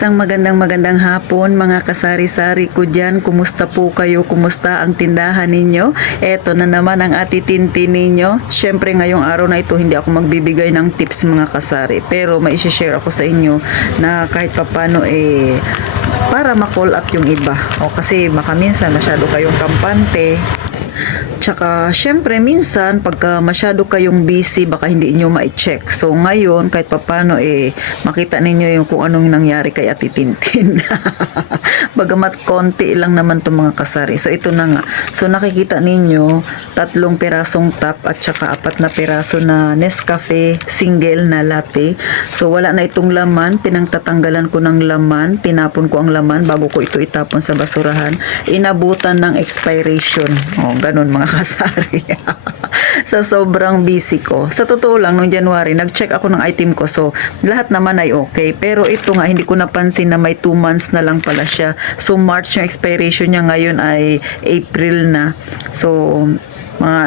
Isang magandang hapon mga kasari-sari ko dyan. Kumusta po kayo? Kumusta ang tindahan ninyo? Eto na naman ang atitintin ninyo. Syempre ngayong araw na ito hindi ako magbibigay ng tips mga kasari. Pero may share ako sa inyo na kahit papano para ma-call up yung iba. O kasi baka minsan masyado kayong kampante. Tsaka, syempre, minsan, pagka masyado kayong busy, baka hindi nyo ma-check. So, ngayon, kahit papano, makita ninyo yung kung anong nangyari kay Ate Tintin. Bagamat konti lang naman itong mga kasari. So, ito na nga. So, nakikita ninyo, 3 pirasong top at saka 4 na piraso na Nescafe single na latte. So, wala na itong laman. Pinangtatanggalan ko ng laman. Tinapon ko ang laman bago ko ito itapon sa basurahan. Inabutan ng expiration. O, ganun mga kasari. Sa sobrang busy ko. Sa totoo lang, noong January, nag-check ako ng item ko. So, lahat naman ay okay. Pero ito nga, hindi ko napansin na may 2 months na lang pala siya. So, March yung expiration niya ngayon ay April na. So, mga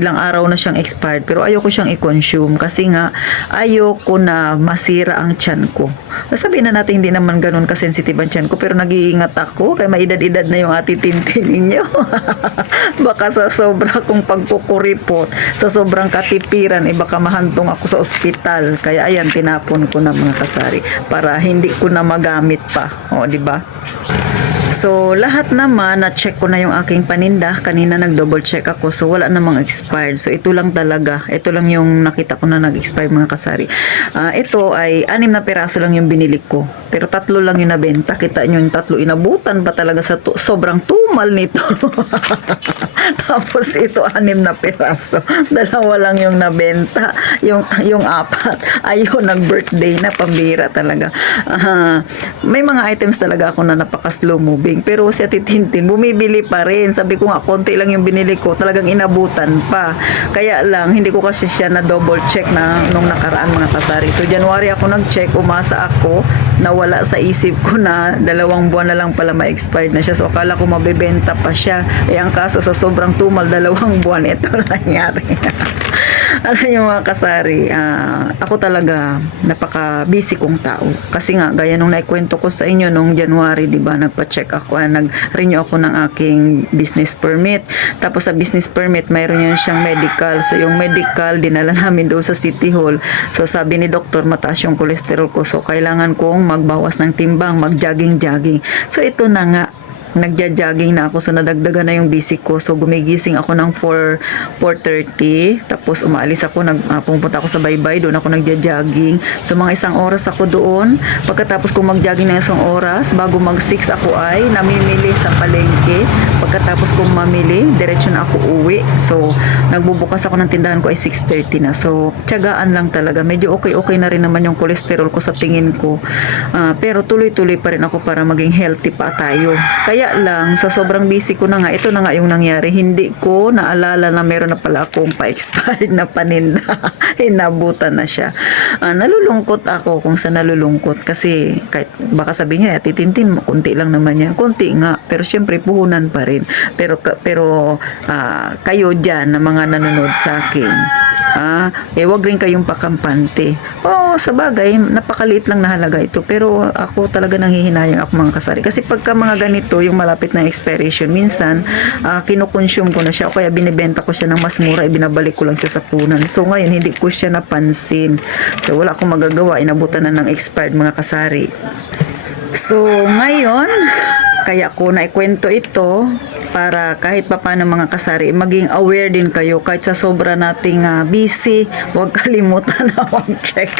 ilang araw na siyang expired, pero ayoko siyang i-consume kasi nga ayoko na masira ang tiyan ko. Sabihin na natin hindi naman ganun ka-sensitive ang tiyan ko, pero nag-iingat ako kaya maedad-edad na yung Ate Tintin ninyo. Baka sa sobra kong pagkukuripot, sa sobrang katipiran, baka mahantong ako sa ospital. Kaya ayan, tinapon ko na mga kasari para hindi ko na magamit pa. O, di ba? So, lahat naman, na-check ko na yung aking paninda. Kanina nag-double check ako. So, wala namang expired. So, ito lang talaga. Ito lang yung nakita ko na nag-expired mga kasari. Ito ay 6 na piraso lang yung binili ko. Pero 3 lang yung nabenta. Kita nyo yung 3. Inabutan pa talaga sa sobrang tumal nito. Tapos, ito 6 na piraso. 2 lang yung nabenta. Yung 4. Ayun, nag-birthday na. Pambira talaga. May mga items talaga ako na napaka-slow moving. Pero si Ate Tintin, bumibili pa rin. Sabi ko nga, konti lang yung binili ko. Talagang inabutan pa. Kaya lang, hindi ko kasi siya na double check na nung nakaraan mga kasari. So, January ako nag-check. Umasa ako na wala sa isip ko na 2 buwan na lang pala ma-expired na siya. So, akala ko mabebenta pa siya. Ang kaso sa sobrang tumal, 2 buwan, ito na nangyari. Alam niyo mga kasari, ako talaga napaka-busy kong tao. Kasi nga, gaya nung naikwento ko sa inyo nung January, di ba, nagpa-check ako, nag-renew ako ng aking business permit. Tapos sa business permit, mayroon yan siyang medical. So yung medical, dinala namin doon sa City Hall. So sabi ni doktor, mataas yung cholesterol ko. So kailangan kong magbawas ng timbang, mag-jogging-jogging. So ito na nga, nagja-jogging na ako, so nadagdagan na yung busy ko. So gumigising ako ng 4:30, tapos umaalis ako, pumunta ako sa baybay, doon ako nagja-jogging. So mga 1 oras ako doon. Pagkatapos kong mag-jogging ng 1 oras, bago mag-6 ako ay namimili sa palengke. Pagkatapos kong mamili, diretso na ako uwi. So nagbubukas ako ng tindahan ko ay 6:30 na. So tiyagaan lang talaga. Medyo okay na rin naman yung cholesterol ko sa tingin ko. Pero tuloy-tuloy pa rin ako para maging healthy pa tayo. Kaya lang, sa sobrang busy ko na nga, ito na nga yung nangyari. Hindi ko naalala na meron na pala akong pa-expired na paninda. Inabutan na siya. Nalulungkot ako kung sa nalulungkot. Kasi, kahit baka sabihin niya, Ate Tintin, kunti lang naman yan. Kunti nga. Pero syempre, puhunan pa rin. Pero kayo dyan na mga nanonood sa akin, wag rin kayong pakampante. Sa bagay, napakaliit lang na halaga ito. Pero ako talaga nanghihinayang ako mga kasari. Kasi pagka mga ganito, yung malapit na expiration, minsan, kinukonsume ko na siya o kaya binibenta ko siya ng mas mura, ibinabalik ko lang siya sa punan. So ngayon, hindi ko siya napansin. So wala akong magagawa, inabutan na ng expired mga kasari. So ngayon, kaya ko naikwento ito para kahit papaano mga kasari, maging aware din kayo kahit sa sobra nating busy, huwag kalimutan na mag-check.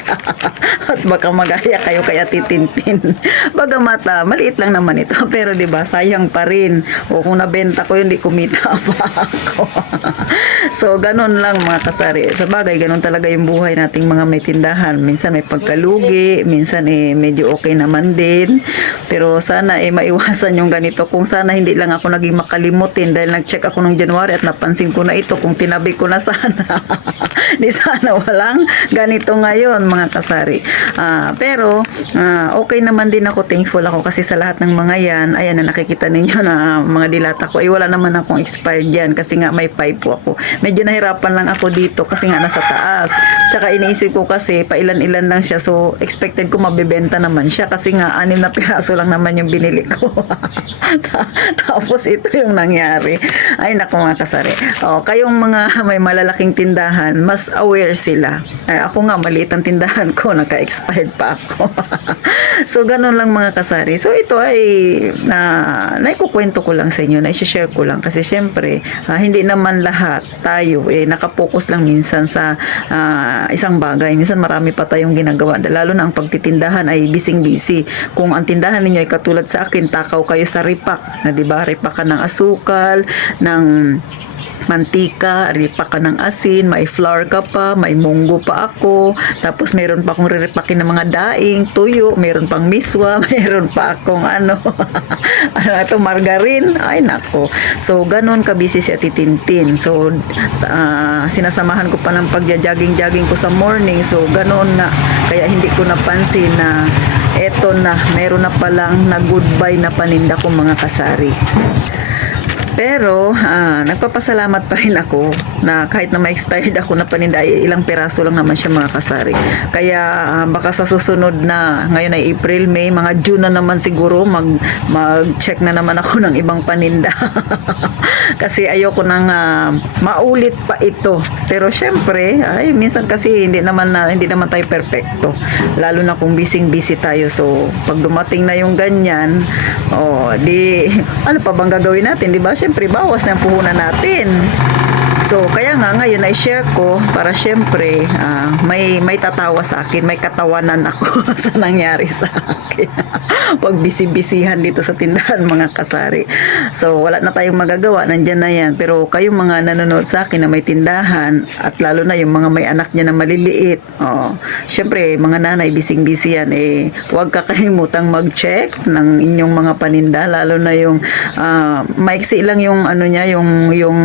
At baka magaya kayo kay Ate Tintin. Bagamat maliit lang naman ito, pero 'di ba, sayang pa rin. O kung nabenta ko yun, di kumita pa ako. So ganun lang mga kasari. Sa bagay, ganun talaga yung buhay nating mga may tindahan. Minsan may pagkalugi, minsan medyo okay naman din. Pero sana maiwasan yung ganito. Kung sana hindi lang ako naging kakalimutin dahil nag-check ako nung January at napansin ko na ito kung tinabi ko na sana. Di sana walang ganito ngayon mga kasari. Pero okay naman din ako, thankful ako kasi sa lahat ng mga yan, ayan na nakikita ninyo na mga dilata ko, ay wala naman akong expired yan kasi nga may 5 po ako. Medyo nahirapan lang ako dito kasi nga nasa taas. Tsaka iniisip ko kasi pailan-ilan lang siya, so expected ko mabebenta naman siya kasi nga 6 na piraso lang naman yung binili ko. Tapos ito yung nangyari. Ay naku mga kasari. Kayong mga may malalaking tindahan, mas aware sila. Ako nga maliit ang tindahan ko, naka-expired pa ako. So ganun lang mga kasari. So ito ay naikukwento ko lang sa inyo, na-share ko lang kasi syempre hindi naman lahat tayo nakapokus lang minsan sa isang bagay. Minsan marami pa tayong ginagawa, lalo na ang pagtitindahan ay busy. Kung ang tindahan ninyo ay katulad sa akin, takaw kayo sa ripak, na 'di ba? Ripak ka ng asukal, ng mantika, ripak ka ng asin, may flour ka pa, may munggo pa ako, tapos meron pa akong riripakin ng mga daing, tuyo, meron pang miswa, meron pa akong ito, margarine, ay nako. So, ganun kabisi si Ate Tintin. So, sinasamahan ko pa ng pagja-jogging ko sa morning, so ganun nga, kaya hindi ko napansin na eto na, meron na palang na goodbye na paninda ko mga kasari. Pero nagpapasalamat pa rin ako na kahit na ma-expired ako na paninda, ilang peraso lang naman siya mga kasari. Kaya baka sa susunod na, ngayon ay April, May, mga June na naman siguro mag-check na naman ako ng ibang paninda. Kasi ayoko nang maulit pa ito. Pero syempre, minsan kasi hindi naman tayo perfecto. Lalo na kung busy tayo. So pag dumating na yung ganyan, ano pa bang gagawin natin, di ba? Syempre, bawas na ang puhunan natin. So, kaya nga ngayon ay share ko para syempre may tatawa sa akin, may katawanan ako sa nangyari sa akin. Pag busy-busyhan dito sa tindahan mga kasari. So, wala na tayong magagawa, nandyan na yan. Pero kayong mga nanonood sa akin na may tindahan at lalo na yung mga may anak niya na maliliit. Syempre, mga nanay busy-busy yan, huwag kakalimutang mag-check ng inyong mga paninda, lalo na yung maiksi lang yung yung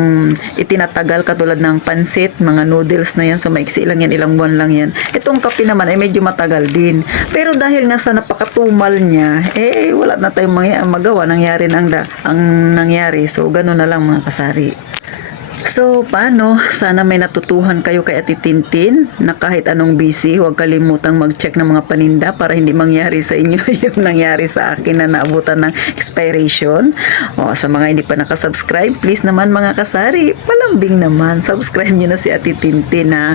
itinatagal katulad ng pansit, mga noodles na yan, so maiksi lang yan, ilang buwan lang yan. Itong kape naman ay medyo matagal din. Pero dahil nga sa napakatumal niya, wala na tayong magawa, nangyari ang nangyari. So, ganun na lang mga kasari. So, paano? Sana may natutuhan kayo kay Ate Tintin na kahit anong busy, huwag kalimutang mag-check ng mga paninda para hindi mangyari sa inyo yung nangyari sa akin na naabutan ng expiration. Sa mga hindi pa nakasubscribe, please naman mga kasari, palambing naman, subscribe nyo na si Ate Tintin na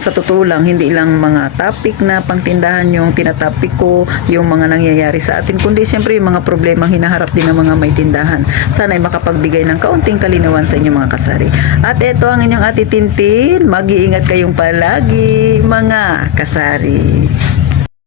sa totoo lang, hindi lang mga topic na pangtindahan yung tinatopic ko, yung mga nangyayari sa atin, kundi siyempre yung mga problemang hinaharap din ng mga may tindahan. Sana ay makapagbigay ng kaunting kalinawan sa inyo mga kasari. At ito ang inyong Ate Tintin. Mag-iingat kayong palagi, mga kasari.